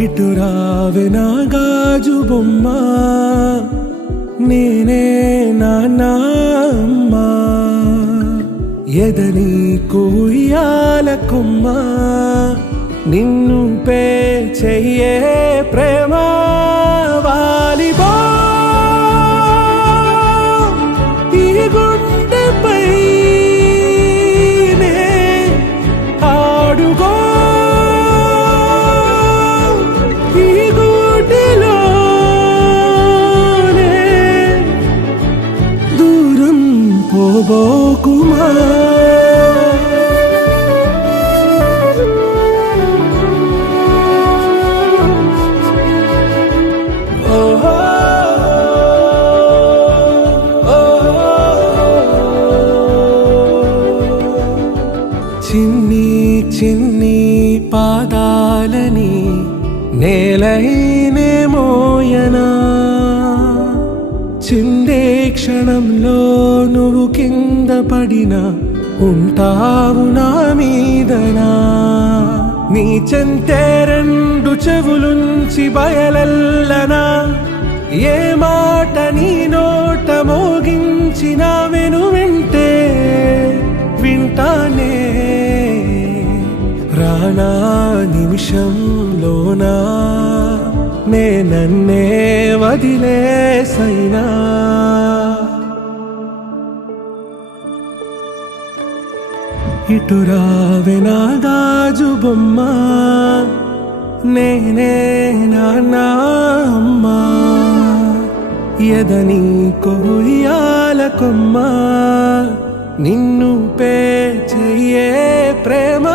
ఇటు రావే నా గాజు బొమ్మ, నేనే నాన్న అమ్మ. ఎదని కొయ్యాల కొమ్మ, నిన్ను పే చెయ్యే ప్రేమ వాలిబో. ఈ గుండెపై నే ఆడుగో, ఈ గుడిలోనే దూరం పోబోకుమా. చిన్ని చిన్ని పాదాలని నేలైనే మోయనా, చిందే క్షణంలో నువ్వు కింద పడినా ఉంటావు నా మీదనా. నీ చెంతే రెండు చెవులుంచి బయలెల్లనా, ఏ మాట నీ నోట మోగించిన వెను వింటే వింటానే. రానా నిమిషంలోనా నే నన్నే వదిలేసైనా. ఇటు రావే నా గాజు బొమ్మ, నేనే నాన్న అమ్మ. ఎదని కొయ్యాల కొమ్మ, నిన్ను పే చెయ్యే ప్రేమ